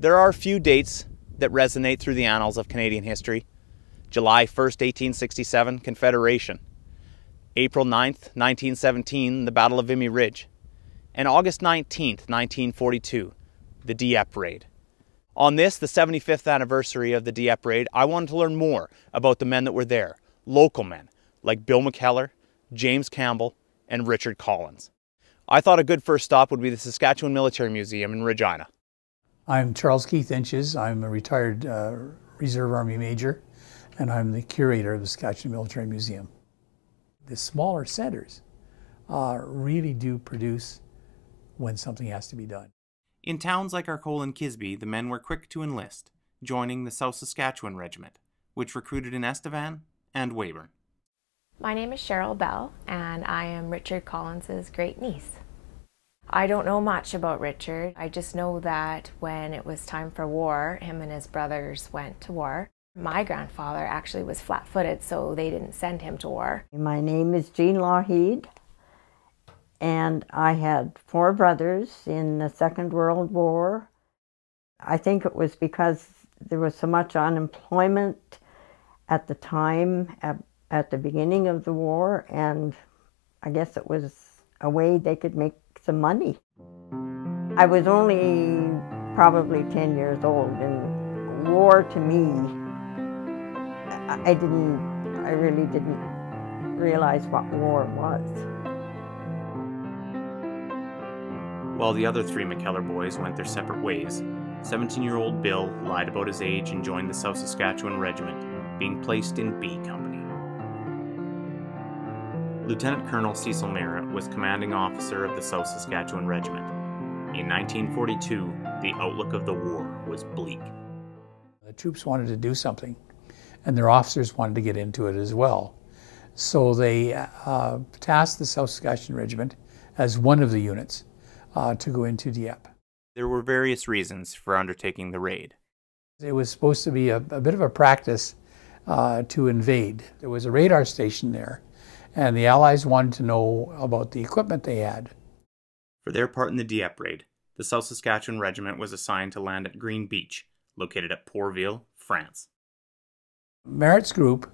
There are a few dates that resonate through the annals of Canadian history. July 1st, 1867, Confederation. April 9th, 1917, the Battle of Vimy Ridge. And August 19th, 1942, the Dieppe Raid. On this, the 75th anniversary of the Dieppe Raid, I wanted to learn more about the men that were there, local men, like Bill McKellar, James Campbell, and Richard Collins. I thought a good first stop would be the Saskatchewan Military Museum in Regina. I'm Charles Keith Inches. I'm a retired Reserve Army Major, and I'm the curator of the Saskatchewan Military Museum. The smaller centers really do produce when something has to be done. In towns like Arcola and Kisby, the men were quick to enlist, joining the South Saskatchewan Regiment, which recruited in Estevan and Weyburn. My name is Cheryl Bell, and I am Richard Collins's great niece. I don't know much about Richard. I just know that when it was time for war, him and his brothers went to war. My grandfather actually was flat-footed, so they didn't send him to war. My name is Jean Lougheed, and I had 4 brothers in the Second World War. I think it was because there was so much unemployment at the time, at the beginning of the war, and I guess it was a way they could make some money. I was only probably 10 years old, and war to me, I really didn't realize what war was. While the other 3 McKellar boys went their separate ways, 17-year-old Bill lied about his age and joined the South Saskatchewan Regiment, being placed in B Company. Lieutenant Colonel Cecil Merritt was commanding officer of the South Saskatchewan Regiment. In 1942, the outlook of the war was bleak. The troops wanted to do something, and their officers wanted to get into it as well. So they tasked the South Saskatchewan Regiment as one of the units to go into Dieppe. There were various reasons for undertaking the raid. It was supposed to be a bit of a practice to invade. There was a radar station there, and the Allies wanted to know about the equipment they had. For their part in the Dieppe raid, the South Saskatchewan Regiment was assigned to land at Green Beach, located at Pourville, France. Merritt's group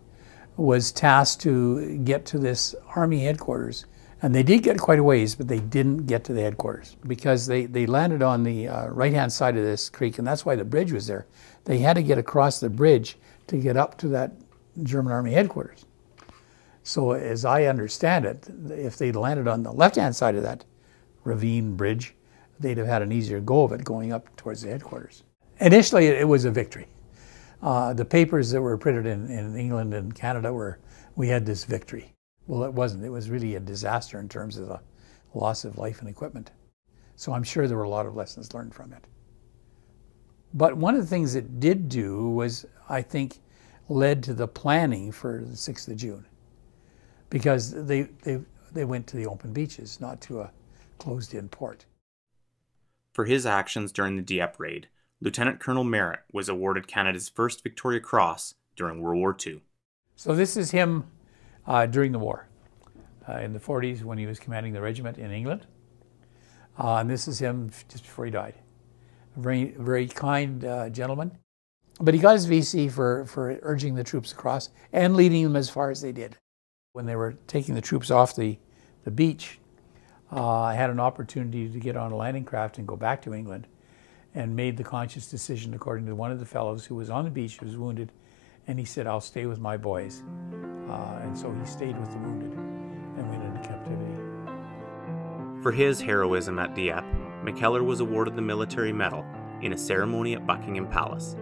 was tasked to get to this Army headquarters, and they did get quite a ways, but they didn't get to the headquarters because they landed on the right-hand side of this creek, and that's why the bridge was there. They had to get across the bridge to get up to that German Army headquarters. So as I understand it, if they'd landed on the left-hand side of that ravine bridge, they'd have had an easier go of it going up towards the headquarters. Initially, it was a victory. The papers that were printed in England and Canada were, we had this victory. Well, it wasn't. It was really a disaster in terms of the loss of life and equipment. So I'm sure there were a lot of lessons learned from it. But one of the things it did do was, I think, led to the planning for the 6th of June. Because they went to the open beaches, not to a closed-in port. For his actions during the Dieppe raid, Lieutenant Colonel Merritt was awarded Canada's first Victoria Cross during World War II. So this is him during the war, in the 40s when he was commanding the regiment in England. And this is him just before he died. A very, very kind gentleman. But he got his VC for urging the troops across and leading them as far as they did. When they were taking the troops off the beach, I had an opportunity to get on a landing craft and go back to England, and made the conscious decision, according to one of the fellows who was on the beach, who was wounded, and he said, I'll stay with my boys. And so he stayed with the wounded and went into captivity. For his heroism at Dieppe, McKellar was awarded the Military Medal in a ceremony at Buckingham Palace.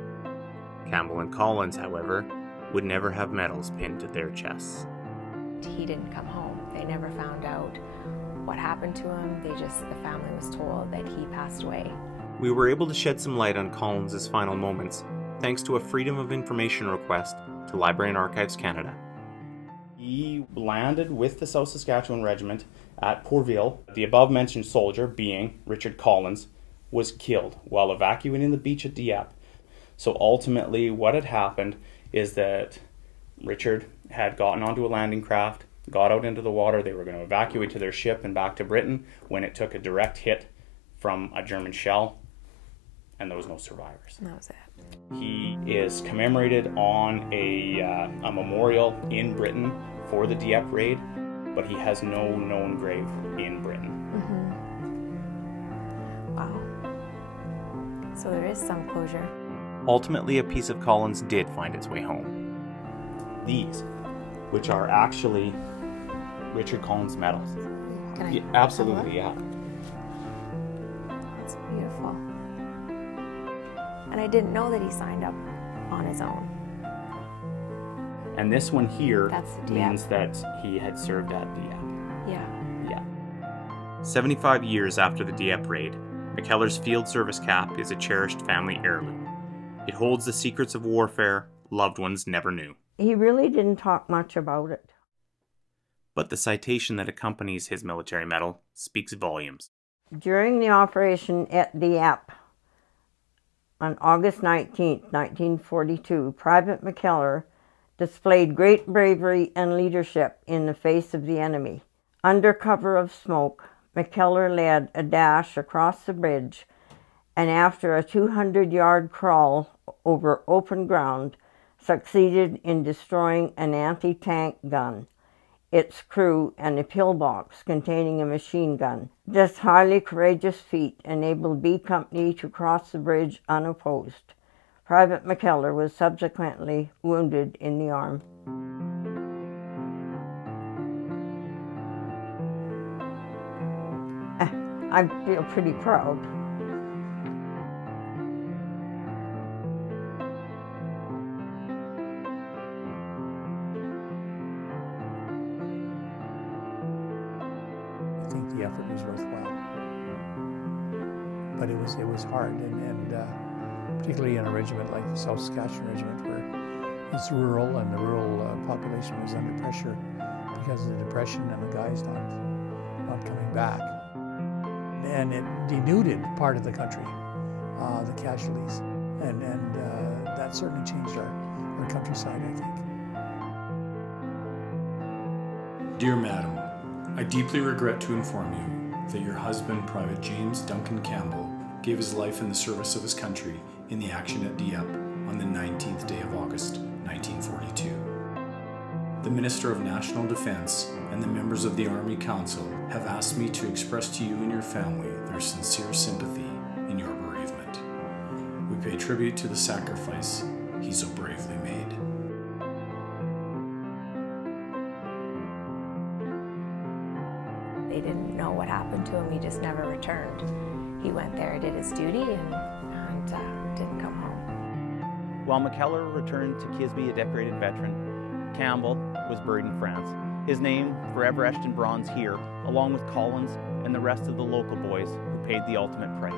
Campbell and Collins, however, would never have medals pinned to their chests. He didn't come home. They never found out what happened to him. The family was told that he passed away. We were able to shed some light on Collins' final moments thanks to a Freedom of Information request to Library and Archives Canada. He landed with the South Saskatchewan Regiment at Pourville. The above-mentioned soldier, being Richard Collins, was killed while evacuating the beach at Dieppe. So ultimately what had happened is that Richard had gotten onto a landing craft, got out into the water. They were going to evacuate to their ship and back to Britain when it took a direct hit from a German shell. and there was no survivors. And that was it. He is commemorated on a memorial in Britain for the Dieppe raid, but he has no known grave in Britain. Wow. So there is some closure. Ultimately, a piece of Collins did find its way home. These, which are actually Richard Collins medals. Can I Yeah, have a absolutely, look? yeah. That's beautiful. And I didn't know that he signed up on his own. And this one here That's the Dieppe. means that he had served at Dieppe. Yeah. Yeah. 75 years after the Dieppe raid, McKellar's Field Service cap is a cherished family heirloom. It holds the secrets of warfare loved ones never knew. He really didn't talk much about it. But the citation that accompanies his military medal speaks volumes. During the operation at Dieppe, on August 19, 1942, Private McKellar displayed great bravery and leadership in the face of the enemy. Under cover of smoke, McKellar led a dash across the bridge, and after a 200-yard crawl over open ground, succeeded in destroying an anti-tank gun, its crew, and a pillbox containing a machine gun. This highly courageous feat enabled B Company to cross the bridge unopposed. Private McKellar was subsequently wounded in the arm. I feel pretty proud. I think the effort was worthwhile, but it was hard, and particularly in a regiment like the South Saskatchewan Regiment, where it's rural and the rural population was under pressure because of the Depression and the guys not coming back, and it denuded part of the country, the casualties, and that certainly changed our countryside, I think. Dear Madam, I deeply regret to inform you that your husband, Private James Duncan Campbell, gave his life in the service of his country in the action at Dieppe on the 19th day of August, 1942. The Minister of National Defence and the members of the Army Council have asked me to express to you and your family their sincere sympathy in your bereavement. We pay tribute to the sacrifice he so bravely made. They didn't know what happened to him. He just never returned. He went there, did his duty, and didn't come home. While McKellar returned to Kisby a decorated veteran, Campbell was buried in France. His name forever etched in bronze here, along with Collins and the rest of the local boys who paid the ultimate price.